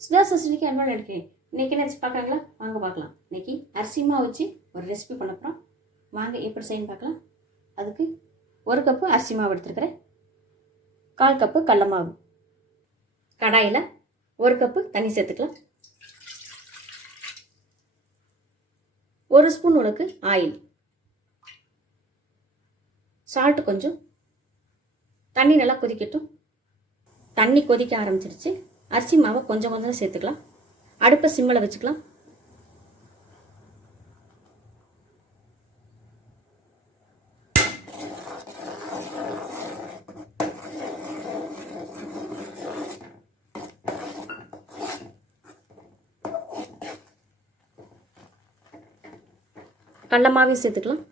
சுதா சசினிக்கு அன்பான எடுக்கிறேன் இன்னைக்கு என்ன பார்க்குறாங்களா வாங்க பார்க்கலாம் இன்றைக்கி அரிசிமா வச்சு ஒரு ரெசிபி பண்ண போகிறோம் வாங்க எப்படி செய்யணும் பார்க்கலாம் அதுக்கு ஒரு கப்பு அரிசி மாவு எடுத்துருக்கிறேன். கால் கப்பு கடல மாவு. கடாயில் ஒரு கப்பு தண்ணி சேர்த்துக்கலாம். ஒரு ஸ்பூன் உனக்கு ஆயில் சால்ட்டு கொஞ்சம். தண்ணி நல்லா கொதிக்கட்டும். தண்ணி கொதிக்க ஆரம்பிச்சிருச்சு. அரிசி மாவை கொஞ்சம் கொஞ்சம் சேர்த்துக்கலாம். அடுப்பை சிம்மில் வச்சுக்கலாம். கடல மாவையும் சேர்த்துக்கலாம்.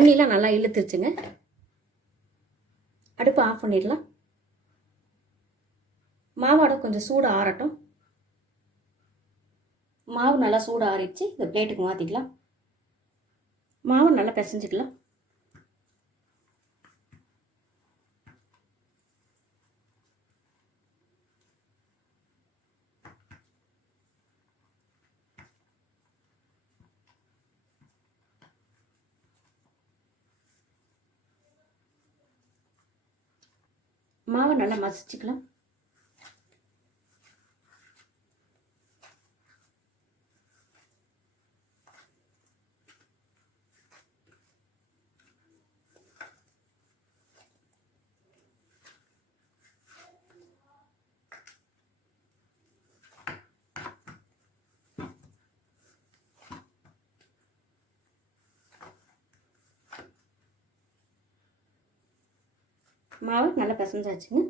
தண்ணிலாம் நல்லா இழுத்துருச்சுங்க. அடுப்பு ஆஃப் பண்ணிடலாம். மாவோட கொஞ்சம் சூடு ஆறட்டும். மாவு நல்லா சூடு ஆறிடுச்சு. இந்த பிளேட்டுக்கு மாற்றிக்கலாம் மாவு நல்லா பிசைஞ்சிக்கலாம். மாவை நல்லா மசிச்சுக்கலாம். மாவு நல்லா பிசைஞ்சாச்சுங்க.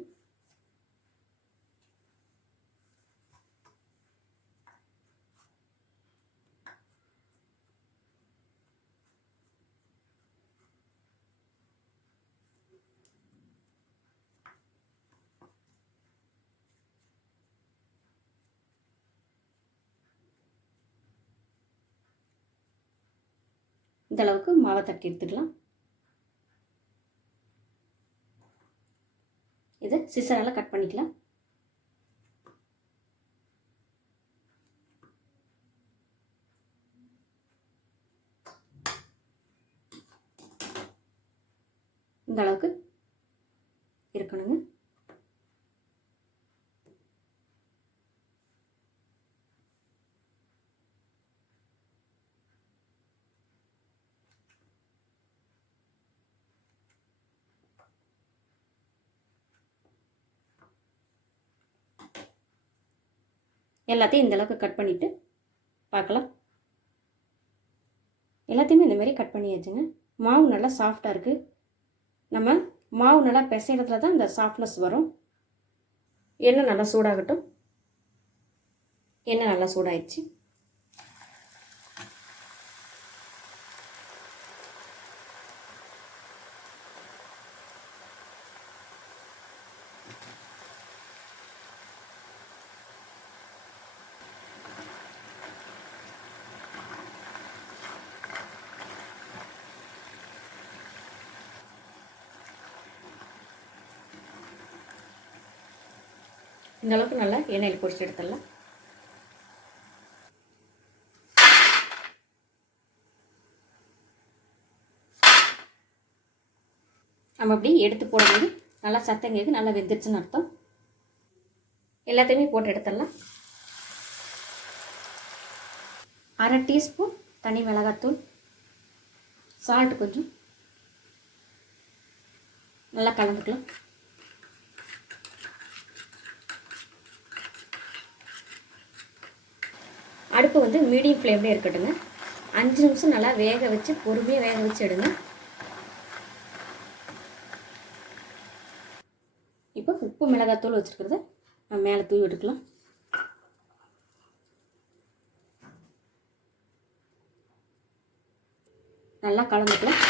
இந்த அளவுக்கு மாவை தட்டி எடுத்துக்கலாம். இது சிசரால் கட் பண்ணிக்கலாம். இந்த அளவுக்கு இருக்கணுங்க. எல்லாத்தையும் இந்தளவுக்கு கட் பண்ணிவிட்டு பார்க்கலாம். எல்லாத்தையுமே இந்த மாதிரி கட் பண்ணியாச்சுங்க. மாவு நல்லா சாஃப்டாக இருக்குது நம்ம மாவு நல்லா பிசைறதுல தான் இந்த சாஃப்ட்னஸ் வரும். எண்ணெய் நல்லா சூடாகட்டும். எண்ணெய் நல்லா சூடாயிடுச்சு. இந்தளவுக்கு நல்லா எண்ணெயில் பொரிச்சு எடுத்துடலாம். நம்ம அப்படி எடுத்து போடும்போது நல்லா சத்தம் கேட்கு நல்லா வெந்துருச்சுன்னு அர்த்தம். எல்லாத்தையுமே போட்டு எடுத்துடலாம். அரை டீஸ்பூன் தனி மிளகாத்தூள் சால்ட் கொஞ்சம். நல்லா கலந்துக்கலாம். அடுப்பு வந்து மீடியம் ஃப்ளேம்லேயே இருக்கட்டுங்க. அஞ்சு நிமிஷம் நல்லா வேக வச்சு பொறுமையாக வேக வச்சு எடுங்க. இப்போ உப்பு மிளகாத்தூள் வச்சுருக்கிறத நம்ம மேலே தூவி எடுக்கலாம் நல்லா கலந்துக்கலாம்.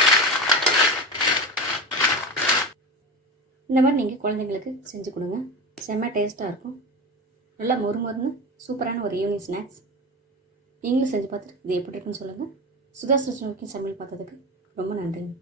இந்த மாதிரி நீங்கள் குழந்தைங்களுக்கு செஞ்சு கொடுங்க. செம்ம டேஸ்ட்டாக இருக்கும். நல்லா மொறு மொறுன்னு சூப்பரான ஒரு ஈவினிங் ஸ்நாக்ஸ். நீங்களும் செஞ்சு பார்த்துட்டு இது எப்படி இருக்குன்னு சொல்லுங்கள் சுதா நோக்கி சமையல் பார்த்ததுக்கு ரொம்ப நன்றிங்க.